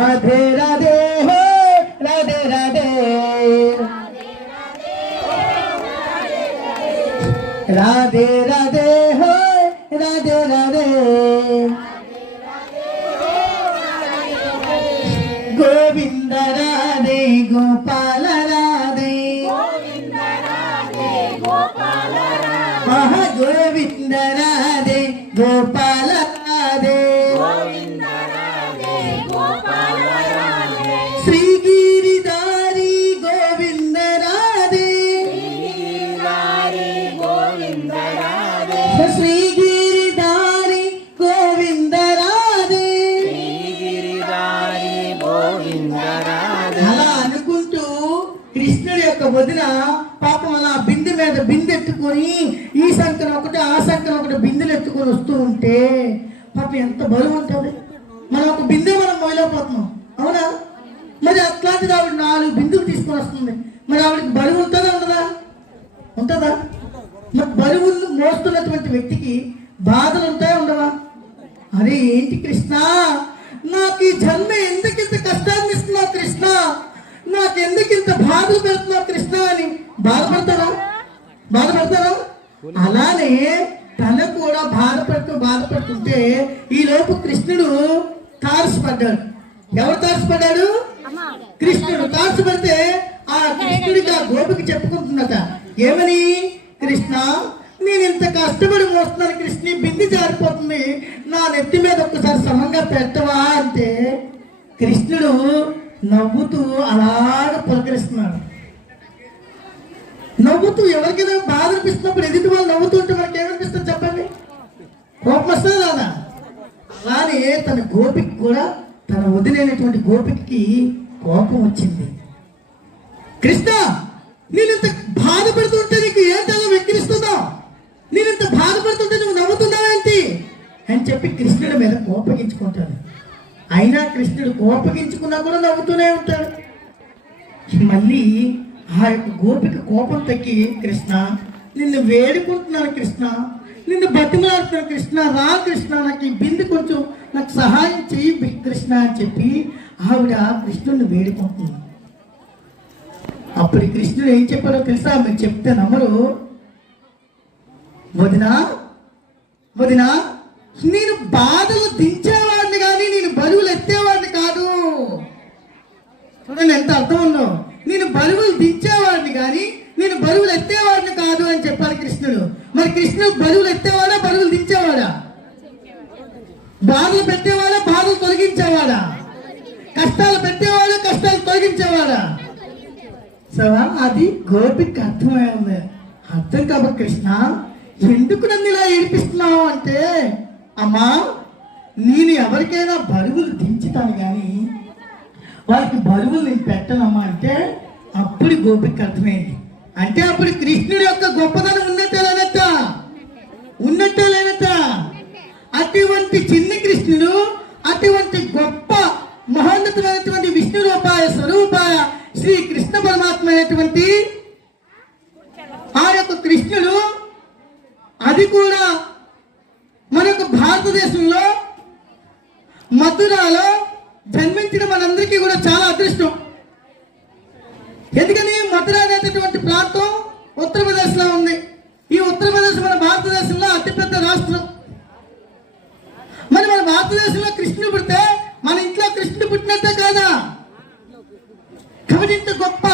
राधे राधे हो राधे राधे राधे राधे हो राधे राधे गोविंद राधे गोपाल राधे महा गोविंद राधे गोपाल राधे श्रीगिरिधारी गोविंद राधे श्रीगिरिधारी गोविंद राधे అలా అనుకుంటూ కృష్ణుడి యొక్క వదిన పాపం అలా బిందె మీద బిందె ఎత్తుకొని ఈ సంఖ్య ఒకటి ఆ సంఖ్య ఒకటి బిందెలు ఎత్తుకొని వస్తూ ఉంటే పాపం ఎంత బరువు ఉంటుంది. మనం ఒక బిందె మనం మొదలైపోతున్నాం అవునా. మరి అట్లాంటిది ఆవిడ 4 బిందులు తీసుకొని వస్తుంది. మరి ఆవిడకి బరువు ఉంటుందా ఉండదా? ఉంటుందా? మరి బరువులు మోస్తున్నటువంటి వ్యక్తికి బాధలు ఉంటాయా ఉండవా? అరే ఏంటి కృష్ణ, నాకు ఈ జన్మ ఎందుకింత కష్టాన్ని ఇస్తున్నావు కృష్ణ, నాకు ఎందుకింత బాధలు పెడుతున్నావు కృష్ణ అని బాధపడతారా? అలానే తను కూడా బాధపడుతుంటే ఈ లోపు కృష్ణుడు తారసపడ్డాడు. ఎవరు తారసపడ్డాడు? కృష్ణుడు తారసపడితే ఆ కృష్ణుడికి ఆ గోపికి చెప్పుకుంటున్నట ఏమని, కృష్ణ నేను ఇంత కష్టపడి మోస్తున్నాను కృష్ణ, బింది జారిపోతుంది, నా నెత్తి మీద ఒక్కసారి సమంగా పెట్టవా అంటే కృష్ణుడు నవ్వుతూ అలాగ పులకరిస్తున్నాడు. నవ్వుతూ ఎవరికైనా బాధ అనిపిస్తున్నప్పుడు ఎదుటి వాళ్ళు నవ్వుతుంటే మనకి ఏమనిపిస్తుంది చెప్పండి? కోపం వస్తుంది కదా. అలానే తన గోపికి కూడా తన వదిలేనటువంటి గోపికి కోపం వచ్చింది. కృష్ణ నేను ఇంత బాధపడుతుంటే నీకు ఏంటి అలా వెక్కిరిస్తున్నావు, నేను ఇంత బాధపడుతుంటే నువ్వు నవ్వుతున్నావేంటి అని చెప్పి కృష్ణుడి మీద కోపగించుకుంటాడు. అయినా కృష్ణుడు కోపగించుకున్నా కూడా నవ్వుతూనే ఉంటాడు. మళ్ళీ ఆ యొక్క గోపిక కోపం తగ్గి, కృష్ణ నిన్ను వేడుకుంటున్నాను కృష్ణ, నిన్ను బతిమలాడుతున్నాను కృష్ణ, రా కృష్ణ నాకు ఈ బిందు కొంచెం నాకు సహాయం చెయ్యి కృష్ణ అని చెప్పి ఆవిడ కృష్ణుడిని వేడుకుంటుంది. అప్పుడు కృష్ణుడు ఏం చెప్పారో తెలుసా? మీరు చెప్తే నమ్మరు. వదినా నేను బాధలు దించేవాడిని కానీ నేను బరువులు ఎత్తేవాడిని కాదు. చూడండి ఎంత అర్థం ఉందో. నేను బరువులు దించేవాడిని కానీ నేను బరువులు ఎత్తేవాడిని కాదు అని చెప్పాలి కృష్ణుడు. మరి కృష్ణుడు బరువులు ఎత్తేవాడా బరువులు దించేవాడా? బాధలు పెట్టేవాడా బాధలు తొలగించేవాడా? కష్టాలు పెట్టేవాడా కష్టాలు తొలగించేవాడా? సవా అది గోపికి అర్థమై ఉంది. అర్థం కాబట్టి కృష్ణ ఎందుకు నన్ను ఇలా ఏడిపిస్తున్నావు అంటే, అమ్మా నేను ఎవరికైనా బరువులు దించుతాను కానీ వాళ్ళకి బరువులు నేను పెట్టనమ్మా అంటే అప్పుడు గోపికి అర్థమైంది. అంటే అప్పుడు కృష్ణుడి యొక్క గొప్పదనం ఉన్నట్టే లేనట. అటువంటి చిన్న కృష్ణుడు అటువంటి గొప్ప మహోన్నతమైనటువంటి విష్ణు రూపాయ స్వరూపాయ శ్రీ కృష్ణ పరమాత్మ అయినటువంటి ఆ యొక్క కృష్ణుడు, అది కూడా మనకు భారతదేశంలో మథురాలో జన్మించిన మనందరికీ కూడా చాలా అదృష్టం. ఎందుకని మథుర అనేటటువంటి ప్రాంతం ఉత్తరప్రదేశ్లో ఉంది. ఈ ఉత్తరప్రదేశ్ మన భారతదేశంలో అతిపెద్ద రాష్ట్రం. మరి మన భారతదేశంలో కృష్ణుడు పుడితే మన ఇంట్లో కృష్ణుడు పుట్టినట్టే కాదా? కాబట్టి ఇంత గొప్ప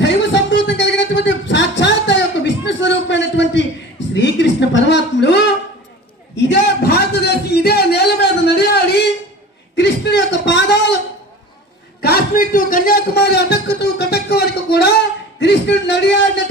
దైవ సంభూతం కలిగినటువంటి సాక్షాత్ యొక్క విష్ణు స్వరూపమైనటువంటి శ్రీకృష్ణ పరమాత్ముడు ఇదే భారతదేశం ఇదే నేల మీద నడియాడి కృష్ణుడి యొక్క పాదాలు కాశ్మీర్ టు కన్యాకుమారి అటక్కు టు కటక్ వరకు కూడా కృష్ణుడు నడియాడిన